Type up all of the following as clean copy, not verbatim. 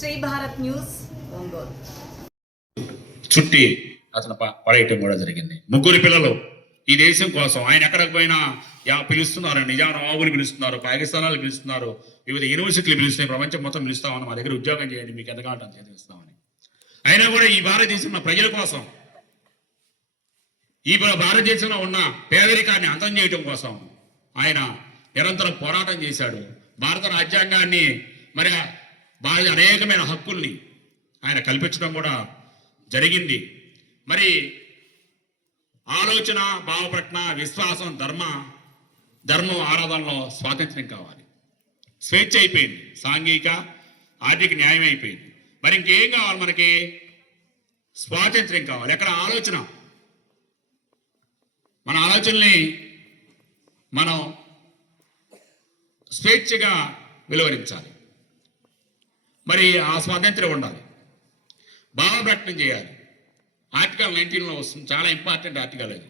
Shri Bharat news Ongole. చుట్టి అతను పడేయటం కూడా జరిగింది. ముగ్గురు పిల్లలు ఈ దేశం కోసం ఆయన ఎక్కడికి పోయినా పిలుస్తున్నారు. నిజాం నవాబులు పిలుస్తున్నారు, పాకిస్తానాలు పిలుస్తున్నారు, వివిధ యూనివర్సిటీలు పిలుస్తున్నాయి, ప్రపంచం మొత్తం పిలుస్తామని, మా దగ్గర ఉద్యోగం చేయండి, మీకు ఎంత కావాలంటే చేస్తామని. అయినా కూడా ఈ భారతదేశంలో ప్రజల కోసం, ఈ భారతదేశంలో ఉన్న పేదరికాన్ని అంతం చేయటం కోసం ఆయన నిరంతరం పోరాటం చేశాడు. భారత రాజ్యాంగాన్ని మరి అనేకమైన హక్కుల్ని ఆయన కల్పించడం కూడా జరిగింది. మరి ఆలోచన, భావప్రజ్ఞ, విశ్వాసం, ధర్మం ఆరాధనలో స్వాతంత్ర్యం కావాలి. స్వేచ్ఛ అయిపోయింది, సాంఘిక ఆర్థిక న్యాయం అయిపోయింది. మరి ఇంకేం కావాలి మనకి? స్వాతంత్ర్యం కావాలి. ఎక్కడ ఆలోచన, మన ఆలోచనల్ని మనం స్వేచ్ఛగా వెలువరించాలి. మరి ఆ స్వాతంత్ర్యం ఉండాలి. భావప్రకటన చేయాలి. ఆర్టికల్ 19లో వస్తుంది, చాలా ఇంపార్టెంట్ ఆర్టికల్ అది.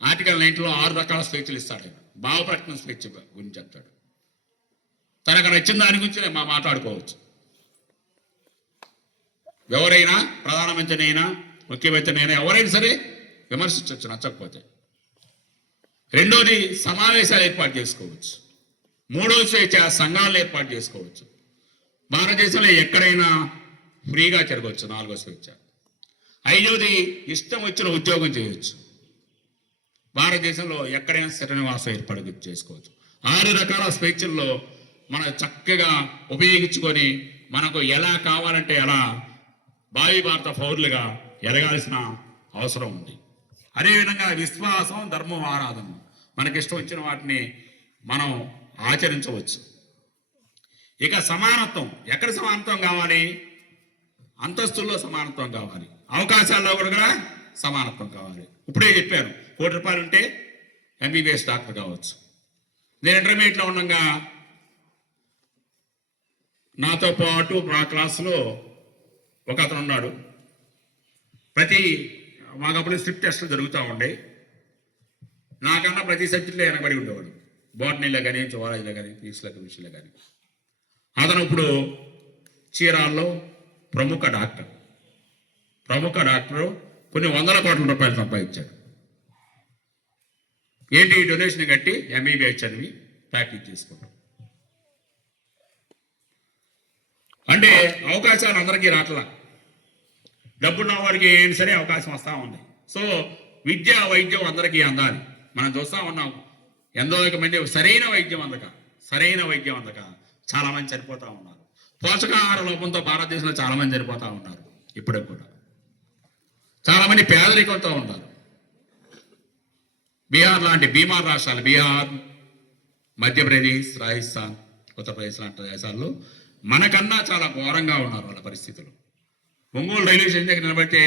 ఆర్టికల్ 19లో 6 రకాల స్వేచ్ఛలు ఇస్తాడు ఆయన. భావప్రకటన స్వేచ్ఛ గురించి చెప్తాడు. తనకు నచ్చిన దాని గురించి మా మాట్లాడుకోవచ్చు. ఎవరైనా, ప్రధానమంత్రినైనా, ముఖ్యమంత్రినైనా, ఎవరైనా సరే విమర్శించవచ్చు నచ్చకపోతే. రెండోది, సమావేశాలు ఏర్పాటు చేసుకోవచ్చు. మూడోది, స్వేచ్ఛ, సంఘాలను ఏర్పాటు చేసుకోవచ్చు. భారతదేశంలో ఎక్కడైనా ఫ్రీగా తిరగవచ్చు. 4వ స్వేచ్ఛ. 5వది, ఇష్టం వచ్చిన ఉద్యోగం చేయవచ్చు. భారతదేశంలో ఎక్కడైనా స్థిర నివాసం ఏర్పాటు చేసుకోవచ్చు. 6 రకాల స్వేచ్ఛల్లో మనం చక్కగా ఉపయోగించుకొని మనకు ఎలా కావాలంటే అలా భావి భారత పౌరులుగా ఎదగాల్సిన అవసరం ఉంది. అదేవిధంగా విశ్వాసం, ధర్మం, ఆరాధన, మనకిష్టం వచ్చిన వాటిని మనం ఆచరించవచ్చు. ఇక సమానత్వం, ఎక్కడ సమానత్వం కావాలి? అంతస్తుల్లో సమానత్వం కావాలి, అవకాశాల్లో కూడా సమానత్వం కావాలి. ఇప్పుడే చెప్పాను, ₹1 కోటి ఉంటే MBBS డాక్టర్ కావచ్చు. నేను ఇంటర్మీడియట్లో ఉండగా నాతో పాటు మా క్లాసులో ఒక అతను ఉన్నాడు. మాకు అప్పుడు స్ట్రిప్ టెస్టులు జరుగుతూ ఉండే. నాకన్నా ప్రతి సబ్జెక్టులో వెనకబడి ఉండేవాడు. బాటనీలో కానీ, జువాలజీలో కానీ, ఫిజిక్స్లో, కెమిస్ట్రీలో కానీ. అతను ఇప్పుడు చీరాల్లో ప్రముఖ డాక్టరు. కొన్ని ₹100 కోట్ల సంపాదించాడు. ఏంటి? డొనేషన్ కట్టి MBBS చదివి ప్రాక్టీస్ చేసుకుంటాం. అంటే అవకాశాలు అందరికీ రాట్లా. డబ్బున్న వారికి ఏం సరే అవకాశం వస్తూ ఉంది. సో విద్య, వైద్యం అందరికీ అందాలి. మనం చూస్తూ ఉన్నాం, ఎంతో మంది సరైన వైద్యం అందక చాలామంది చనిపోతూ ఉన్నారు. పోషకాహార లోపంతో భారతదేశంలో చాలామంది చనిపోతూ ఉన్నారు. ఇప్పటికి కూడా చాలామంది పేదరికంతో ఉన్నారు. బీహార్ లాంటి బీమార్ రాష్ట్రాలు, బీహార్, మధ్యప్రదేశ్, రాజస్థాన్, ఉత్తరప్రదేశ్ లాంటి దేశాల్లో మనకన్నా చాలా ఘోరంగా ఉన్నారు వాళ్ళ పరిస్థితులు. ఒంగోలు రైల్వే స్టేషన్ దగ్గర నిలబడితే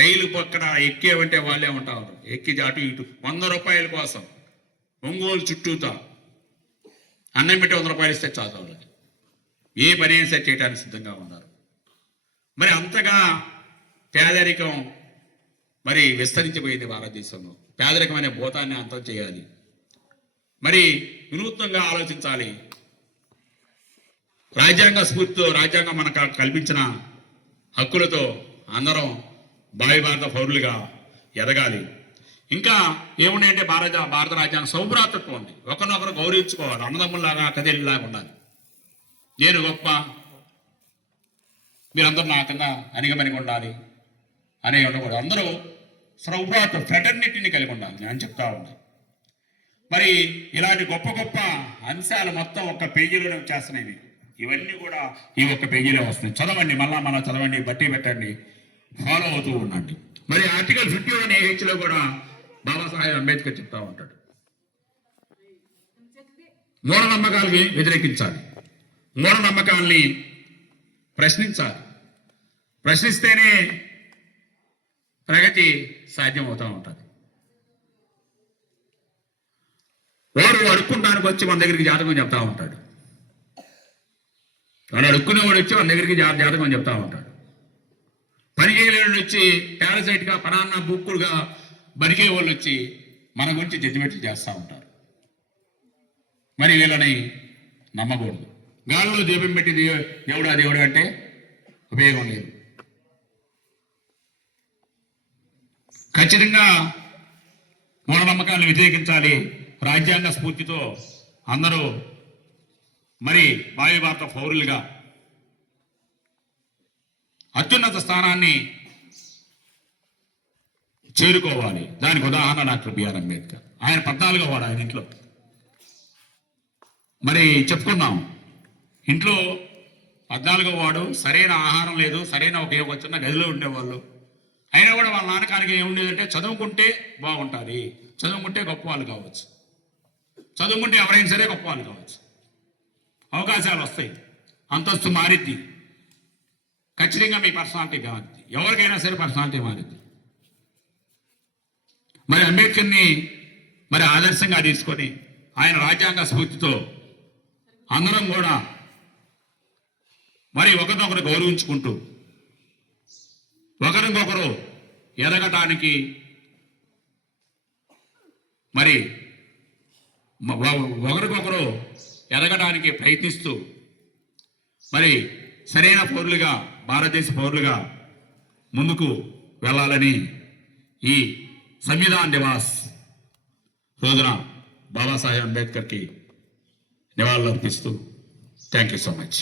రైలు పక్కన ఎక్కేవంటే వాళ్ళే ఉంటా ఉంటారు. ఎక్కి అటు ఇటు ₹100 కోసం ఒంగోలు చుట్టూతా అన్నం పెట్టి ₹100 ఇస్తే చాలు వాళ్ళకి. ఏ పని అయినా సరే చేయడానికి సిద్ధంగా ఉన్నారు. మరి అంతగా పేదరికం మరి విస్తరించిపోయింది భారతదేశంలో. పేదరికం అనే భూతాన్ని అంతం చేయాలి. మరి వినూత్నంగా ఆలోచించాలి. రాజ్యాంగ స్ఫూర్తితో, రాజ్యాంగం మనకు కల్పించిన హక్కులతో అందరం భావి భారత పౌరులుగా ఎదగాలి. ఇంకా ఏమున్నాయంటే భారత రాజ్యాంగం సౌభ్రాతృత్వం ఉంది. ఒకరినొకరు గౌరవించుకోవాలి. అన్నదమ్ముల్లాగా, కథేళ్ళలాగా ఉండాలి. నేను గొప్ప, మీరందరూ నా కింద అనిగమనిగా ఉండాలి అనే ఉండకూడదు. అందరూ సౌభ్రాతృ ఫ్రెటర్నిటీని కలిగి ఉండాలి అని చెప్తా ఉన్నాయి. మరి ఇలాంటి గొప్ప గొప్ప అంశాలు మొత్తం ఒక్క పేజీలోనే చేస్తున్నాయి. ఇవన్నీ కూడా ఈ ఒక్క పేజీలో వస్తాయి. చదవండి, మళ్ళా చదవండి, బట్టి పెట్టండి, ఫాలో అవుతూ ఉండండి. మరి ఆర్టికల్ 51 AHలో కూడా బాబాసాహెబ్ అంబేద్కర్ చెప్తా ఉంటాడు, మూఢనమ్మకాలని వ్యతిరేకించాలి, మూఢనమ్మకాల్ని ప్రశ్నించాలి. ప్రశ్నిస్తేనే ప్రగతి సాధ్యం అవుతూ ఉంటుంది. వాడు అడుక్కుంటానికి వచ్చి మన దగ్గరికి జాతకం చెప్తా ఉంటాడు. వాడు అడుక్కునేవాడు వచ్చి మన దగ్గరికి జాతకం చెప్తా ఉంటాడు. పని చేయలేని వచ్చి పారాసైట్గా, పనాన్న బుక్కుడుగా బరికే వాళ్ళు వచ్చి మన గురించి జడ్జిమెంట్లు చేస్తూ ఉంటారు. మరి వీళ్ళని నమ్మకూడదు. గాల్లో దీపం పెట్టి దేవుడా దేవుడు అంటే ఉపయోగం లేదు. ఖచ్చితంగా మూఢనమ్మకాలను వ్యతిరేకించాలి. రాజ్యాంగ స్ఫూర్తితో అందరూ మరి భావి భారత పౌరులుగా అత్యున్నత స్థానాన్ని చేరుకోవాలి. దానికి ఉదాహరణ డాక్టర్ బిఆర్ అంబేద్కర్. ఆయన 14వ వాడు ఆయన ఇంట్లో. మరి చెప్పుకున్నాం, ఇంట్లో 14వ వాడు, సరైన ఆహారం లేదు, సరైన ఒక చిన్న గదిలో ఉండేవాళ్ళు. అయినా కూడా వాళ్ళ నాన్నకానికి ఏముండేదంటే చదువుకుంటే బాగుంటుంది, చదువుకుంటే గొప్ప వాళ్ళు కావచ్చు, చదువుకుంటే ఎవరైనా సరే గొప్ప వాళ్ళు కావచ్చు, అవకాశాలు వస్తాయి, అంతస్తు మారిద్ది, ఖచ్చితంగా మీ పర్సనాలిటీ మారిద్ది, ఎవరికైనా సరే పర్సనాలిటీ మారిద్ది. మరి అంబేద్కర్ని మరి ఆదర్శంగా తీసుకొని ఆయన రాజ్యాంగ స్ఫూర్తితో అందరం కూడా మరి ఒకరినొకరు గౌరవించుకుంటూ ఒకరికొకరు ఎదగటానికి మరి ఒకరికొకరు ఎదగడానికి ప్రయత్నిస్తూ మరి సరైన పౌరులుగా, భారతదేశ పౌరులుగా ముందుకు వెళ్ళాలని ఈ సంవిధాన్ దివాస్ రోజున బాబాసాహెబ్ అంబేద్కర్కి నివాళులు అర్పిస్తూ థ్యాంక్ యూ సో మచ్.